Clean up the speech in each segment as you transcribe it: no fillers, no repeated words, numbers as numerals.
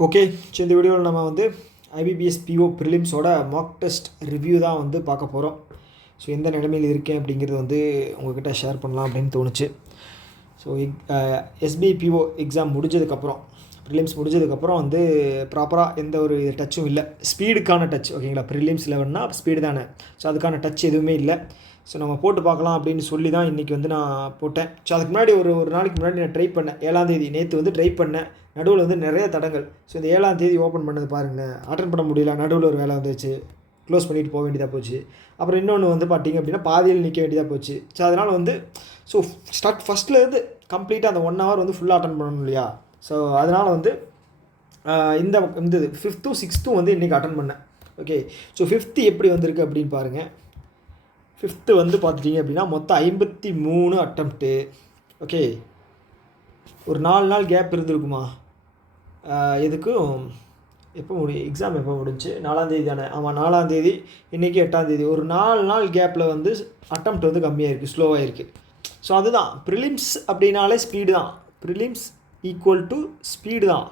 Okay. So இந்த வீடியோவில் நம்ம வந்து ஐபிபிஎஸ் பிஓ ப்ரிலிம்ஸோட மார்க் டெஸ்ட் ரிவ்யூ தான் வந்து பார்க்க போகிறோம். ஸோ எந்த நிலைமையில் இருக்கேன் அப்படிங்கிறது வந்து உங்கள்கிட்ட ஷேர் பண்ணலாம் அப்படின்னு தோணுச்சு. ஸோ எஸ்பிஐ பிஓ எக்ஸாம் முடிஞ்சதுக்கப்புறம், ப்ரிலிம்ஸ் முடிஞ்சதுக்கப்புறம் வந்து ப்ராப்பராக எந்த ஒரு டச்சும் இல்லை. ஸ்பீடுக்கான டச், ஓகேங்களா. ப்ரிலிம்ஸ் 11னா ஸ்பீடு தானே. ஸோ அதுக்கான டச் எதுவுமே இல்லை. ஸோ நம்ம போட்டு பார்க்கலாம் அப்படின்னு சொல்லி தான் இன்றைக்கி வந்து நான் போட்டேன். ஸோ அதுக்கு முன்னாடி ஒரு நாளைக்கு முன்னாடி நான் ட்ரை பண்ணேன். 7ஆம் தேதி நேற்று வந்து ட்ரை பண்ணேன். நடுவில் வந்து நிறைய தடங்கள். ஸோ இந்த 7ஆம் தேதி ஓப்பன் பண்ணது பாருங்கள், அட்டன் பண்ண முடியல. நடுவில் ஒரு வேலை வந்துச்சு, க்ளோஸ் பண்ணிவிட்டு போக வேண்டியதாக போச்சு. அப்புறம் இன்னொன்று வந்து பார்த்திங்க அப்படின்னா பாதியில் நிற்க வேண்டியதாக போச்சு. ஸோ அதனால் வந்து ஃபஸ்ட்லேருந்து கம்ப்ளீட்டாக அந்த 1 hour வந்து ஃபுல்லாக அட்டன் பண்ணணும் இல்லையா. ஸோ அதனால் வந்து இந்த 5th 6th வந்து இன்றைக்கி அட்டன் பண்ணேன். ஓகே. ஸோ 5th எப்படி வந்திருக்கு அப்படின்னு பாருங்கள். 5th வந்து பார்த்துட்டிங்க அப்படின்னா மொத்தம் 53 அட்டம்ப்ட்டு. ஓகே. ஒரு 4 நாள் கேப் இருந்திருக்குமா எதுக்கும். எப்போ எக்ஸாம் எப்போ முடிஞ்சு? 4ஆம் தேதி தானே. ஆமாம், 4ஆம் தேதி. இன்றைக்கி 8ஆம் தேதி. ஒரு 4 நாள் கேப்பில் வந்து அட்டம்ப்ட் வந்து கம்மியாக இருக்குது, ஸ்லோவாக இருக்குது. ஸோ அதுதான் ப்ரிலிம்ஸ் அப்படின்னாலே ஸ்பீடு தான். ப்ரிலிம்ஸ் ஈக்குவல் டு ஸ்பீடு தான்.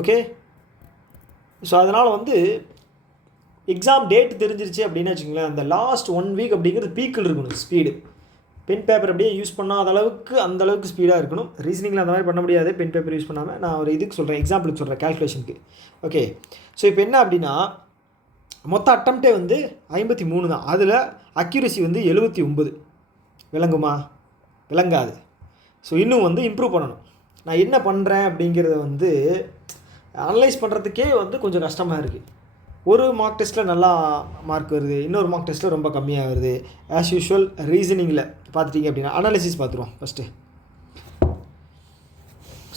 ஓகே. ஸோ அதனால் வந்து எக்ஸாம் டேட் தெரிஞ்சிருச்சு அப்படின்னு வச்சுங்களேன், அந்த லாஸ்ட் 1 week அப்படிங்கிறது பீக்கில் இருக்கணும் ஸ்பீடு. பென் பேப்பர் அப்படியே யூஸ் பண்ணாத அளவுக்கு அந்தளவுக்கு ஸ்பீடாக இருக்கணும். ரீசனிங்கில் அந்த மாதிரி பண்ண முடியாது பென் பேப்பர் யூஸ் பண்ணாமல். நான் ஒரு இதுக்கு சொல்கிறேன், எக்ஸாம்பிளுக்கு சொல்கிறேன், கால்குலேஷனுக்கு. ஓகே. ஸோ இப்போ என்ன அப்படின்னா மொத்த அட்டம்ப்டே வந்து 53 தான். அதில் அக்யூரசி வந்து 79. விளங்குமா? விளங்காது. ஸோ இன்னும் வந்து இம்ப்ரூவ் பண்ணணும். நான் என்ன பண்ணுறேன் அப்படிங்கிறத வந்து அனலைஸ் பண்ணுறதுக்கே வந்து கொஞ்சம் கஷ்டமாக இருக்குது. ஒரு மார்க் டெஸ்ட்டில் நல்லா மார்க் வருது, இன்னொரு மார்க் டெஸ்ட்டில் ரொம்ப கம்மியாக வருது. ஆஸ் யூஷுவல் ரீசனிங்கில் பார்த்துட்டிங்க அப்படின்னா அனாலிசிஸ் பார்த்துருவோம் ஃபஸ்ட்டு.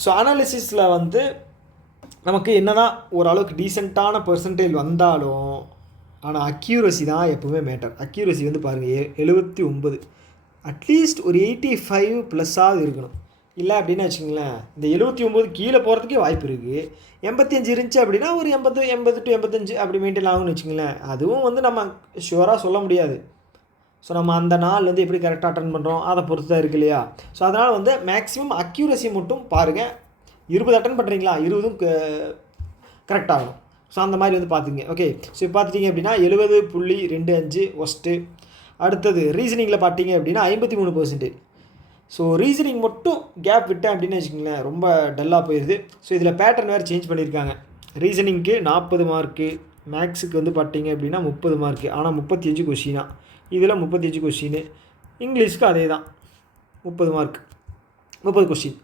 ஸோ அனாலிசிஸில் வந்து நமக்கு என்ன தான் ஓரளவுக்கு டீசெண்டான பெர்சன்டேஜ் வந்தாலும், ஆனால் அக்யூரசி தான் எப்போவுமே மேட்டர். அக்யூரசி வந்து பாருங்கள் 79. அட்லீஸ்ட் ஒரு 85 ப்ளஸ்ஸாக இருக்கணும். இல்லை அப்படின்னு வச்சுங்களேன், இந்த 79 கீழே போகிறதுக்கே வாய்ப்பு இருக்குது. 85 இருந்துச்சு அப்படின்னா ஒரு 80 to 85 அப்படி மெயின்டைன் ஆகும்னு வச்சுங்களேன். அதுவும் வந்து நம்ம ஷுவராக சொல்ல முடியாது. ஸோ நம்ம அந்த நாள் வந்து எப்படி கரெக்டாக அட்டன் பண்ணுறோம் அதை பொறுத்து தான் இருக்குது இல்லையா. ஸோ அதனால் வந்து மேக்ஸிமம் அக்யூரசி மட்டும் பாருங்கள். 20 அட்டன் பண்ணுறீங்களா, 20ம் கரெக்டாகணும். ஸோ அந்த மாதிரி வந்து பார்த்துங்க. ஓகே. ஸோ இப்போ பார்த்துட்டிங்க அப்படின்னா 70.25 ஒஸ்ட்டு. அடுத்தது ரீசனிங்கில் பார்த்தீங்க அப்படின்னா 53%. ஸோ ரீசனிங் மட்டும் கேப் விட்டேன் அப்படின்னு வச்சுக்கோங்களேன், ரொம்ப டல்லாக போயிடுது. ஸோ இதில் பேட்டர்ன் வேறு சேஞ்ச் பண்ணியிருக்காங்க. ரீசனிங்க்கு 40 மார்க்கு, மேக்ஸுக்கு வந்து பார்த்தீங்க அப்படின்னா 30 மார்க்கு. ஆனால் 35 கொஷினா, இதில் 35 கொஷின். இங்கிலீஷ்க்கு அதே தான், 30 மார்க், 30 கொஷின்.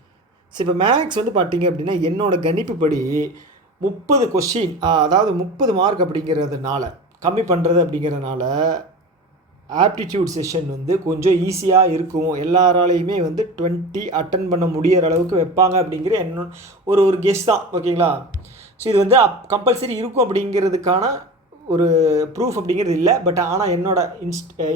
ஸோ இப்போ மேக்ஸ் வந்து பார்த்தீங்க அப்படின்னா என்னோடய கணிப்புப்படி 30 கொஷின், அதாவது 30 மார்க் அப்படிங்கிறதுனால, கம்மி பண்ணுறது அப்படிங்கிறதுனால ஆப்டிடியூட் செஷன் வந்து கொஞ்சம் ஈஸியாக இருக்கும். எல்லாராலையுமே வந்து 20 அட்டன் பண்ண முடிகிற அளவுக்கு வைப்பாங்க அப்படிங்கிற என்னோட ஒரு கெஸ் தான். ஓகேங்களா. ஸோ இது வந்து கம்பல்சரி இருக்கும் அப்படிங்கிறதுக்கான ஒரு ப்ரூஃப் அப்படிங்கிறது இல்லை. பட் ஆனால் என்னோட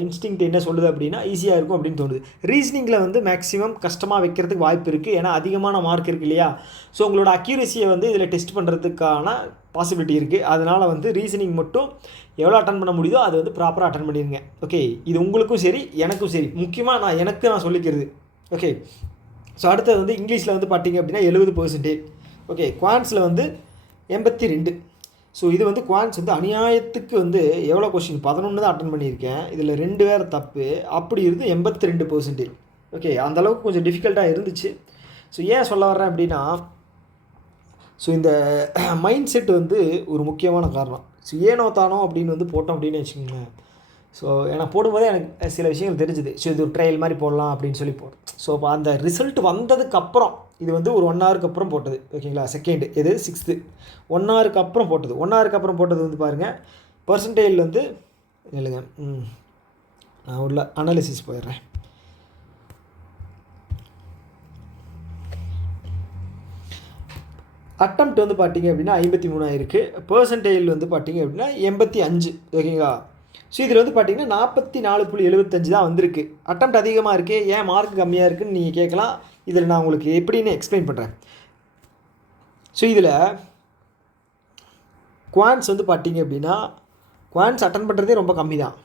இன்ஸ்டிங்க்ட் என்ன சொல்லுது அப்படின்னா ஈஸியாக இருக்கும் அப்படின்னு தோணுது. ரீசனிங்கில் வந்து மேக்ஸிமம் கஷ்டமாக வைக்கிறதுக்கு வாய்ப்பு இருக்குது. ஏன்னா அதிகமான மார்க் இருக்குது இல்லையா. ஸோ உங்களோட அக்யூரசியை வந்து இதில் டெஸ்ட் பண்ணுறதுக்கான பாசிபிலிட்டி இருக்குது. அதனால் வந்து ரீசனிங் மட்டும் எவ்வளோ அட்டன் பண்ண முடியுதோ அது வந்து ப்ராப்பராக அட்டன் பண்ணிடுங்க. ஓகே. இது உங்களுக்கும் சரி எனக்கும் சரி. முக்கியமாக நான் சொல்லிக்கிறது. ஓகே. ஸோ அடுத்தது வந்து இங்கிலீஷில் வந்து பார்த்திங்க அப்படின்னா 70%. ஓகே. குவான்ஸில் வந்து 82. ஸோ இது வந்து குவான்ஸ் வந்து அநியாயத்துக்கு வந்து எவ்வளோ கொஷின் 11 தான் அட்டன் பண்ணியிருக்கேன். இதில் 2 வேறு தப்பு. அப்படி இருந்து 82%. ஓகே. அந்தளவுக்கு கொஞ்சம் டிஃபிகல்ட்டாக இருந்துச்சு. ஸோ ஏன் சொல்ல வர்றேன் அப்படின்னா, ஸோ இந்த மைண்ட் செட் வந்து ஒரு முக்கியமான காரணம். ஸோ ஏனோ தானோ அப்படின்னு வந்து போட்டோம் அப்படின்னு வச்சுக்கோங்களேன். ஸோ எனக்கு போடும்போதே எனக்கு சில விஷயங்கள் தெரிஞ்சுது. ஸோ இது ஒரு ட்ரையல் மாதிரி போடலாம் அப்படின்னு சொல்லி போட்டோம். ஸோ இப்போ அந்த ரிசல்ட் வந்ததுக்கப்புறம், இது வந்து ஒரு 1 hourக்கு அப்புறம் போட்டது. ஓகேங்களா. செகண்டு இது 6th 1 hourக்கு அப்புறம் போட்டது. 1 hourக்கு அப்புறம் போட்டது வந்து பாருங்கள் பர்சன்டேஜ் வந்து இல்லைங்க. நான் உள்ள அனாலிசிஸ் போயிடுறேன். அட்டம்ப்ட் வந்து பார்த்திங்க அப்படின்னா 53 ஆயிருக்கு. பர்சன்டேஜ் வந்து பார்த்திங்க அப்படின்னா 85. ஓகேங்களா. ஸோ இதில் வந்து பார்த்திங்கன்னா 44.75 தான் வந்திருக்கு. அட்டம்ப்ட் அதிகமாக இருக்குது, ஏன் மார்க் கம்மியாக இருக்குதுன்னு நீங்கள் கேட்கலாம். இதில் நான் உங்களுக்கு எப்படின்னு எக்ஸ்பிளைன் பண்ணுறேன். ஸோ இதில் குவான்ஸ் வந்து பார்த்திங்க அப்படின்னா குவான்ஸ் அட்டன் பண்ணுறதே ரொம்ப கம்மி தான்.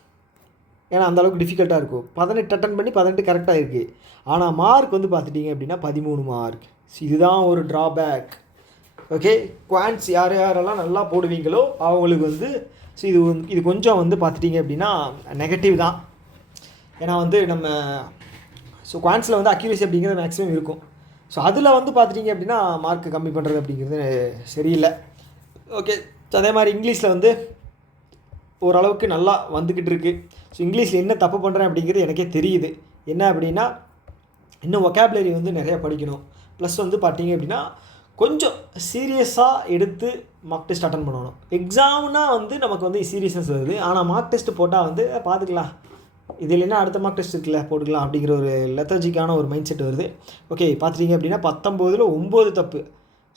ஏன்னா அந்தளவுக்கு டிஃபிகல்ட்டாக இருக்கும். 18 அட்டன் பண்ணி 18 கரெக்டாக இருக்குது. ஆனால் மார்க் வந்து பார்த்துட்டிங்க அப்படின்னா 13 மார்க். ஸோ இதுதான் ஒரு ட்ராபேக். ஓகே, குவான்ஸ் யாரெல்லாம் நல்லா போடுவீங்களோ அவங்களுக்கு வந்து ஸோ இது கொஞ்சம் வந்து பார்த்துட்டிங்க அப்படின்னா நெகட்டிவ் தான். ஏன்னா வந்து நம்ம ஸோ குவான்ஸில் வந்து அக்யூரசி அப்படிங்கிறது மேக்ஸிமம் இருக்கும். ஸோ அதில் வந்து பார்த்துட்டிங்க அப்படின்னா மார்க் கம்மி பண்ணுறது அப்படிங்கிறது சரியில்லை. ஓகே, ஸோ அதே மாதிரி இங்கிலீஷில் வந்து ஓரளவுக்கு நல்லா வந்துக்கிட்டு இருக்குது. ஸோ இங்கிலீஷில் என்ன தப்பு பண்ணுறேன் அப்படிங்கிறது எனக்கே தெரியுது. என்ன அப்படின்னா இன்னும் ஒக்காபுலரி வந்து நிறையா படிக்கணும். ப்ளஸ் வந்து பார்த்தீங்க அப்படின்னா கொஞ்சம் சீரியஸாக எடுத்து மார்க் டெஸ்ட் அட்டன் பண்ணணும். எக்ஸாம்னா வந்து நமக்கு வந்து சீரியஸ்னஸ் வருது. ஆனால் மார்க் டெஸ்ட்டு போட்டால் வந்து பார்த்துக்கலாம், இது இல்லைன்னா அடுத்த மார்க் டெஸ்ட் இருக்குல்ல போட்டுக்கலாம் அப்படிங்கிற ஒரு லெத்தர்ஜிக்கான ஒரு மைண்ட் செட் வருது. ஓகே, பார்த்துட்டிங்க அப்படின்னா 19ல் 9 தப்பு.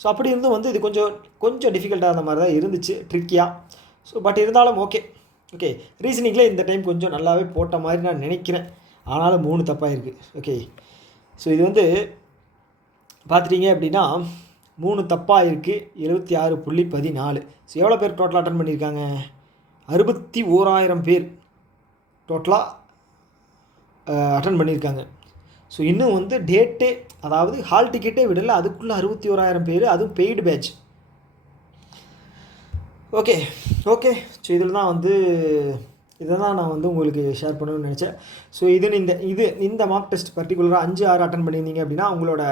ஸோ அப்படி இருந்தும் வந்து இது கொஞ்சம் டிஃபிகல்ட்டாக அந்த மாதிரி தான் இருந்துச்சு, ட்ரிக்கியாக. ஸோ பட் இருந்தாலும் ஓகே ரீசனிங்கில் இந்த டைம் கொஞ்சம் நல்லாவே போட்ட மாதிரி நான் நினைக்கிறேன். ஆனாலும் 3 தப்பாக இருக்குது. ஓகே, ஸோ இது வந்து பார்த்துட்டிங்க அப்படின்னா 3 தப்பாக இருக்குது, 76.14. ஸோ எவ்வளோ பேர் டோட்டலாக அட்டன் பண்ணியிருக்காங்க? 61,000 பேர் டோட்டலாக அட்டன் பண்ணியிருக்காங்க. ஸோ இன்னும் வந்து டேட்டே, அதாவது ஹால் டிக்கெட்டே விடலை, அதுக்குள்ளே 61,000 பேர், அதுவும் பெய்டு பேட்ச். ஓகே, ஸோ இதில் தான் வந்து இதை தான் நான் வந்து உங்களுக்கு ஷேர் பண்ணணும்னு நினச்சேன். ஸோ இந்த மார்க் டெஸ்ட் பர்டிகுலராக 5-6 அட்டன் பண்ணியிருந்தீங்க அப்படின்னா உங்களோட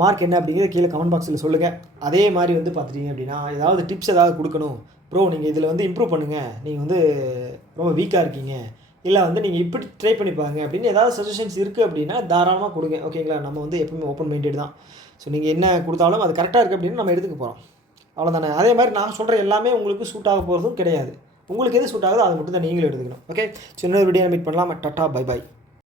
மார்க் என்ன அப்படிங்கிறத கீழே கமெண்ட் பாக்ஸில் சொல்லுங்கள். அதே மாதிரி வந்து பார்த்துட்டிங்க அப்படின்னா ஏதாவது டிப்ஸ் ஏதாவது கொடுக்கணும், ப்ரோ நீங்கள் இதில் வந்து இம்ப்ரூவ் பண்ணுங்கள், நீங்கள் வந்து ரொம்ப வீக்காக இருக்கீங்க, இல்லை வந்து நீங்கள் இப்படி ட்ரை பண்ணி பாருங்க அப்படின்னு ஏதாவது சஜஷன்ஸ் இருக்குது அப்படின்னா தாராளமாக கொடுங்க. ஓகேங்களா, நம்ம வந்து எப்பவுமே ஓப்பன் மைண்டட் தான். ஸோ நீங்கள் என்ன கொடுத்தாலும் அது கரெக்டாக இருக்குது அப்படின்னு நம்ம எடுத்துக்க போகிறோம், அவ்வளோதானே. அதே மாதிரி நான் சொல்கிற எல்லாமே உங்களுக்கு சூட் ஆக போகிறதும் கிடையாது. உங்களுக்கு எது சூட் ஆகுதோ அதை மட்டும் தான் நீங்களும் எடுத்துக்கணும். ஓகே, ஸோ இன்னொரு வீடியோ மீட் பண்ணலாம். Tata, by.